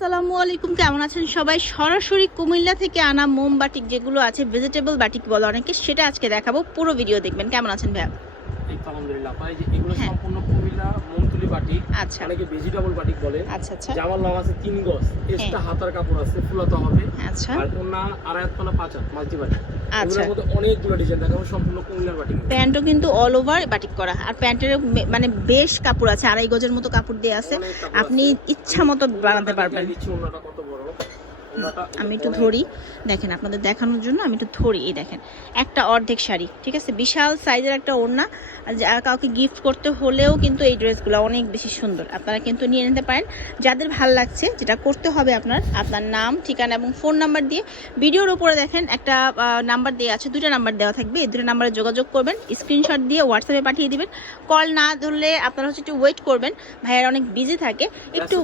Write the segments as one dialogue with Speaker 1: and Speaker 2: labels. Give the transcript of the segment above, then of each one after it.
Speaker 1: আসসালামু আলাইকুম, কেমন আছেন সবাই? সরাসরি কুমিল্লা থেকে আনা মোম বাটিক যেগুলো আছে ভেজিটেবল বাটিক বলে অনেকে, সেটা আজকে দেখাবো। পুরো ভিডিও দেখবেন। কেমন আছেন ভাইয়া?
Speaker 2: এই আলহামদুলিল্লাহ। পাই যে এগুলো
Speaker 1: হ্যাঁ।
Speaker 2: সম্পূর্ণ কুমিল্লা মমতুলি বাটিক
Speaker 1: আচ্ছা।
Speaker 2: অনেকে ভেজিটেবল বাটিক বলে।
Speaker 1: আচ্ছা আচ্ছা।
Speaker 2: জামার লং আছে তিন গজ। এক্সট্রা
Speaker 1: হ্যাঁ।
Speaker 2: হাতার কাপড় আছে ফুলাতে হবে।
Speaker 1: আচ্ছা।
Speaker 2: আর ওনা আড়াই হাত পানা পাঁচ হাত মাল্টি বাটিক।
Speaker 1: আচ্ছা।
Speaker 2: মধ্যে অনেকগুলো ডিজাইন দেখাবো সম্পূর্ণ কুমিল্লার বাটিক।
Speaker 1: প্যান্টও কিন্তু অল ওভার বাটিক করা। আর প্যান্টের মানে বেশ কাপড় আছে আড়াই গজের মতো কাপড় দিয়ে আছে। আপনি ইচ্ছা মতো বানাতে পারবেন।
Speaker 2: ওনাটা কত বড়।
Speaker 1: আমি একটু ধরি। দেখেন আপনাদের দেখানোর জন্য আমি একটু ধরি এই দেখেন। একটা অর্ধেক শাড়ি ঠিক আছে? বিশাল সাইজের একটা ওড়না। আর কাউকে গিফট করতে হলেও কিন্তু এই ড্রেসগুলো অনেক বেশি সুন্দর। আপনারা কিন্তু নিয়ে নিতে পারেন। যাদের ভালো লাগছে যেটা করতে হবে আপনার আপনার নাম ঠিকানা এবং ফোন নাম্বার দিয়ে ভিডিওর উপরে দেখেন একটা নাম্বার দেওয়া আছে দুটো নাম্বার দেওয়া থাকবে। এই দুটো নাম্বারে যোগাযোগ করবেন স্ক্রিনশট দিয়ে হোয়াটসঅ্যাপে পাঠিয়ে দিবেন। কল না ধরলে আপনারা হচ্ছে একটু ওয়েট করবেন। ভাইয়ার অনেক বিজি থাকে। একটু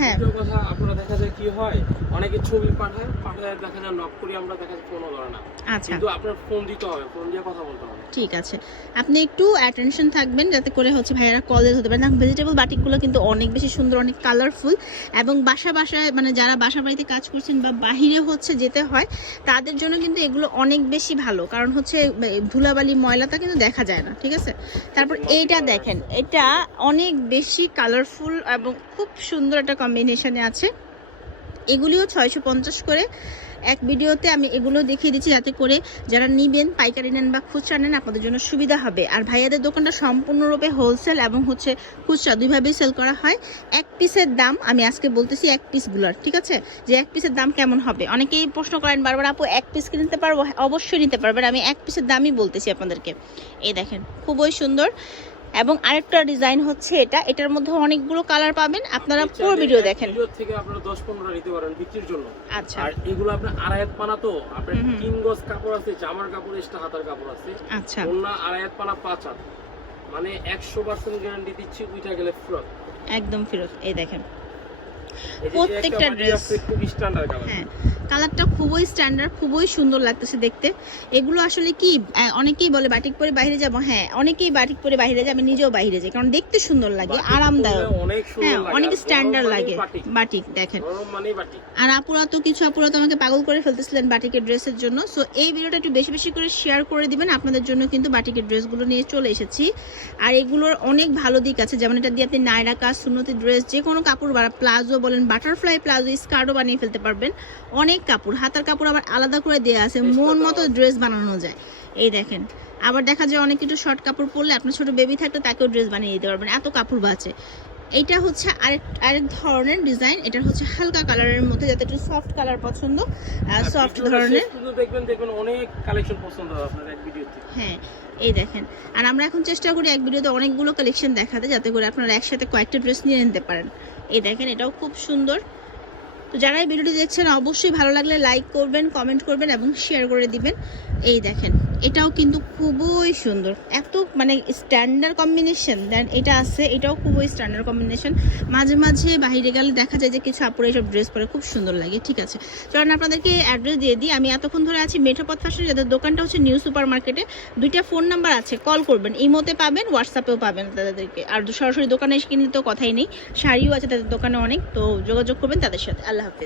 Speaker 2: হ্যাঁ। কথা আপনারা দেখা যায় কি হয়? অনেকে ছবি পাঠায় পাঠায় দেখা যায় নক করি আমরা দেখা যায় ফোনও ধরে না।
Speaker 1: আচ্ছা।
Speaker 2: কিন্তু আপনার ফোন দিতে হবে ফোন দিয়ে কথা বলতে হবে।
Speaker 1: ঠিক আছে। আপনি একটু অ্যাটেনশন থাকবেন যাতে করে হচ্ছে ভাইয়ারা কলেজ হতে পারে। ভেজিটেবল বাটিকগুলো কিন্তু অনেক বেশি সুন্দর অনেক কালারফুল এবং বাসা বাসায় মানে যারা বাসা বাড়িতে কাজ করছেন বা বাহিরে হচ্ছে যেতে হয় তাদের জন্য কিন্তু এগুলো অনেক বেশি ভালো। কারণ হচ্ছে ধুলাবালি ময়লাটা কিন্তু দেখা যায় না ঠিক আছে? তারপর এইটা দেখেন এটা অনেক বেশি কালারফুল এবং খুব সুন্দর একটা কম্বিনেশনে আছে। এগুলিও ছয়শো পঞ্চাশ করে। এক ভিডিওতে আমি এগুলো দেখিয়ে দিচ্ছি যাতে করে যারা নিবেন পাইকারি নেন বা খুচরা নেন আপনাদের জন্য সুবিধা হবে। আর ভাইয়াদের দোকানটা সম্পূর্ণরূপে হোলসেল এবং হচ্ছে খুচরা দুইভাবেই সেল করা হয়। এক পিসের দাম আমি আজকে বলতেছি এক পিসগুলোর ঠিক আছে? যে এক পিসের দাম কেমন হবে? অনেকেই প্রশ্ন করেন বারবার আপু এক পিস কি নিতে পারব? হ্যাঁ, অবশ্যই নিতে পারবেন। আমি এক পিসের দামই বলতেছি আপনাদেরকে। এই দেখেন খুবই সুন্দর। এবং আরেকটা ডিজাইন হচ্ছে এটা। এটার মধ্যে অনেকগুলো কালার পাবেন। আপনারা পুরো ভিডিও দেখেন।
Speaker 2: ভিডিও থেকে আপনারা দশ পনেরো নিতে পারেন বিক্রির জন্য।
Speaker 1: আচ্ছা।
Speaker 2: আর এগুলো আপনার আড়াই হাত পানা তো। আপনার। তিন গজ কাপড় আছে জামার কাপড় এক্সট্রা হাতার কাপড় আছে।
Speaker 1: আচ্ছা।
Speaker 2: অন্য আড়াই হাত পানা পাঁচ হাত। মানে একশো পার্সেন্ট গ্যারান্টি দিচ্ছি উইটা গেলে ফ্রক
Speaker 1: একদম ফেরত। এই দেখেন। প্রত্যেকটা
Speaker 2: একটা বাটি খুব স্ট্যান্ডার্ড কালার
Speaker 1: হ্যাঁ। কালারটা খুবই স্ট্যান্ডার্ড খুবই সুন্দর লাগতেছে দেখতে। এগুলো আসলে কি অনেকেই বলে বাটিক পরে বাইরে যাব। হ্যাঁ অনেকেই বাটিক পরে বাইরে যাবে আমি নিজেও বাইরে যাই কারণ দেখতে সুন্দর লাগে আরামদায়ক। হ্যাঁ অনেক স্ট্যান্ডার্ড লাগে
Speaker 2: বাটিক।
Speaker 1: দেখেন। আর আপুরা তো কিছু আপুরা তো আমাকে পাগল করে ফেলতেছিলেন বাটিকের ড্রেসের জন্য। সো এই ভিডিওটা একটু বেশি বেশি করে শেয়ার করে দিবেন। আপনাদের জন্য কিন্তু বাটিকের ড্রেসগুলো নিয়ে চলে এসেছি। আর এগুলোর অনেক ভালো দিক আছে। যেমন এটা দিয়ে আপনি নায়রা কাজ সুন্নতি ড্রেস যে কোনো কাপড় প্লাজো বলেন বাটারফ্লাই প্লাজো স্কার্টও বানিয়ে ফেলতে পারবেন। অনেক কাপড় হাতার কাপড় আবার আলাদা করে দেওয়া আছে মন মতো ড্রেস বানানো যায়। এই দেখেন আবার দেখা যায় অনেক একটু শর্ট কাপড় পরলে আপনার ছোট বেবি থাকলে তাকেও ড্রেস বানিয়ে দিতে পারবেন। এত কাপড় বাঁচে এইটা হচ্ছে আরেক আরেক ধরনের ডিজাইন এটা হচ্ছে হালকা কালারের মধ্যে যাতে একটু সফট কালার পছন্দ সফট ধরনের।
Speaker 2: শেষ দেখবেন দেখবেন অনেক কালেকশন পছন্দ হবে আপনার এক ভিডিওতে
Speaker 1: হ্যাঁ এই দেখেন আর আমরা এখন চেষ্টা করি এক ভিডিওতে অনেকগুলো কালেকশন দেখাতে যাতে করে আপনারা একসাথে কয়েকটা ড্রেস নিয়ে নিতে পারেন। এই দেখেন এটাও খুব সুন্দর। তো যারা এই ভিডিওটি দেখছেন, অবশ্যই ভালো লাগলে লাইক করবেন কমেন্ট করবেন এবং শেয়ার করে দিবেন। এই দেখেন, এটাও কিন্তু খুবই সুন্দর। এত মানে স্ট্যান্ডার্ড কম্বিনেশন দেন এটা আছে, এটাও খুবই স্ট্যান্ডার্ড কম্বিনেশন মাঝে মাঝে বাইরে গেলে দেখা যায় যে কিছু আপুরে এইসব ড্রেস পরে খুব সুন্দর লাগে, ঠিক আছে? চলুন আপনাদেরকে অ্যাড্রেস দিয়ে দিই, আমি এতক্ষণ ধরে আছি মেঠোপথ ফ্যাশন যাদের দোকানটা হচ্ছে নিউ সুপার মার্কেটে দুইটা ফোন নাম্বার আছে কল করবেন। ইমোতে পাবেন হোয়াটসঅ্যাপেও পাবেন তাদেরকে। আর সরাসরি দোকানে এসে কিনলে তো কথাই নেই। শাড়িও আছে তাদের দোকানে অনেক, তো যোগাযোগ করবেন তাদের সাথে। আল্লাহ হাফিজ